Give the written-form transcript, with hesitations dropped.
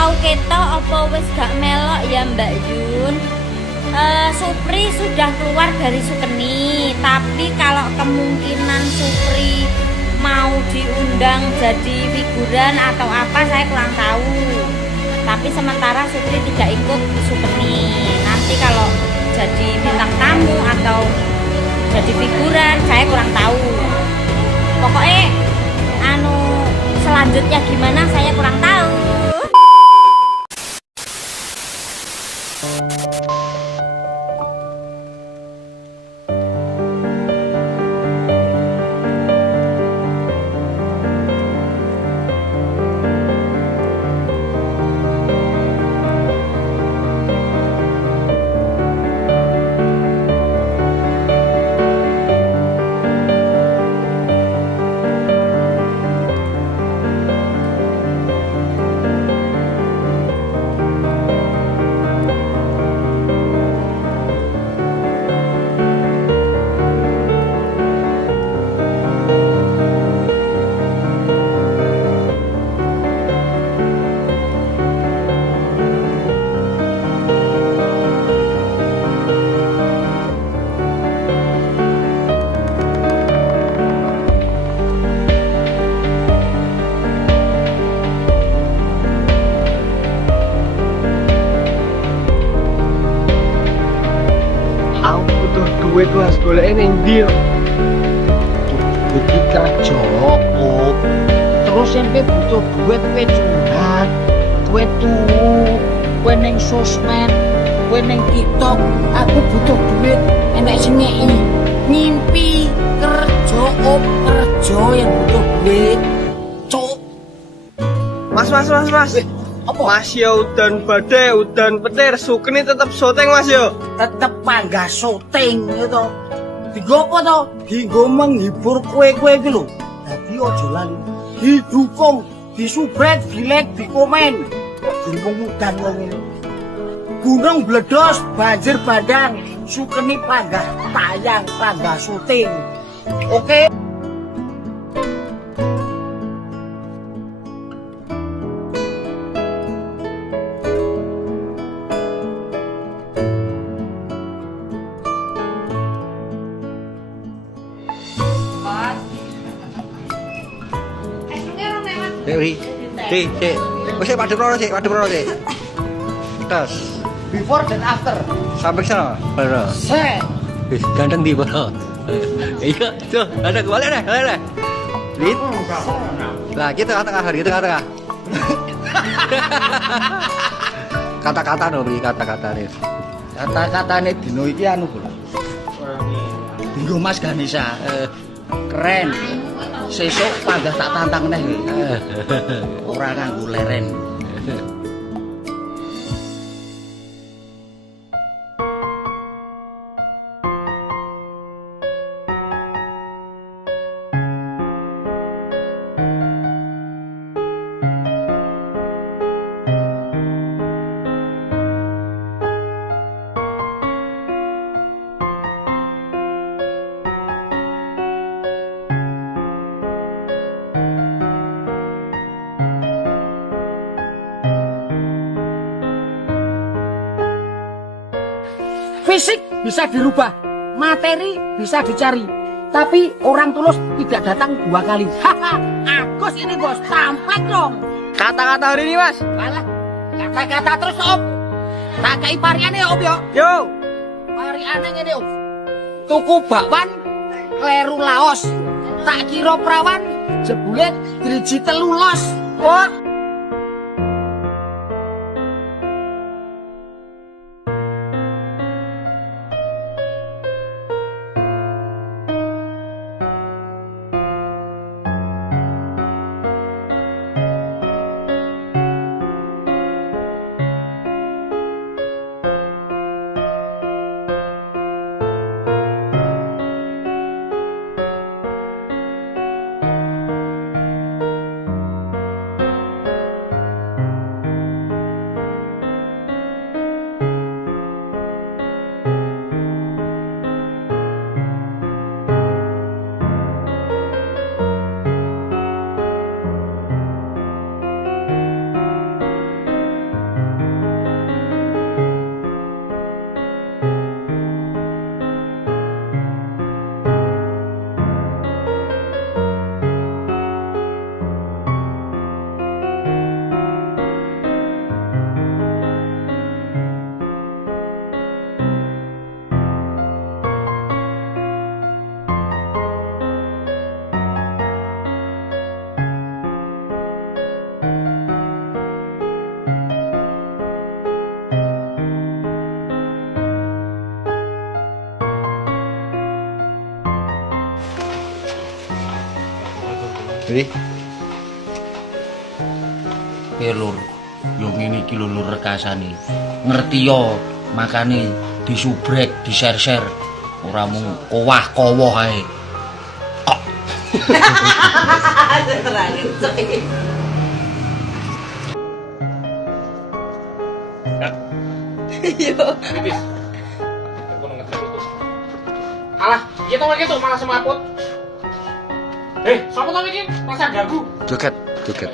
tahu ketok apa wis gak melok ya Mbak Yun? Supri sudah keluar dari Sukeni, tapi kalau kemungkinan Supri mau diundang jadi figuran atau apa saya kurang tahu. Tapi sementara Supri tidak ikut Sukeni. Nanti kalau jadi bintang tamu atau jadi figuran saya kurang tahu. Pokoknya selanjutnya gimana saya kurang tahu. Duit kelas golek ning ndi yo? Duit kerja, Op. Terus sampe butuh duit kowe curhat, kowe tuku, kowe ning sosmed, kowe ning TikTok, aku butuh duit, enek sing ngeki. Ngimpi kerja, Op, kerja yang butuh duit. Cuk. Mas. Apa? Mas yo udan badai, udan petir, Sukeni tetep syuting Mas yo. Tetep panggah syuting gitu. Digo apa to? Digo menghibur kowe-kowe iki lho. Dadi aja lali. Didukung, disubret, di-like, dikomen. Gunung udan wong ngene. Gunung bledos, banjir bandang, Sukeni panggah tayang, panggah syuting. Oke. Di, wis padhe prono sik. Terus Before dan after. sampai sana. Bener. Set. Wis ganteng di bawah. Iya, tuh, ada kembali deh. Lit. Lah, gitu tengah hari, tengah. Kata-kata no, kata-kata nih. Kata-katane dino iki anu kula. Dinggo Mas Ganesha. Keren. Sesuk panggah tak tantang neh. Ora nganggo leren. Fisik bisa dirubah, materi bisa dicari, tapi orang tulus tidak datang 2 kali. Haha, Agus ini bos, samplek dong. Kata-kata hari ini Mas. Alah, kata-kata terus Om. Tak kei pariane Om yo. Yo. Pariane ngene Om. Tuku bakwan, kleru laos. Tak kira prawan, jebule driji telu los. Wah. Jadi, Lur, yo ngene iki lho lur rekasane. Ngerti yo, makane disubrek, di-share-share. Ora mung kowah-kowoh ae. Kok. Alah, iya tau gitu malah semaput. Sapa tau iki? Masa ganggu. joget.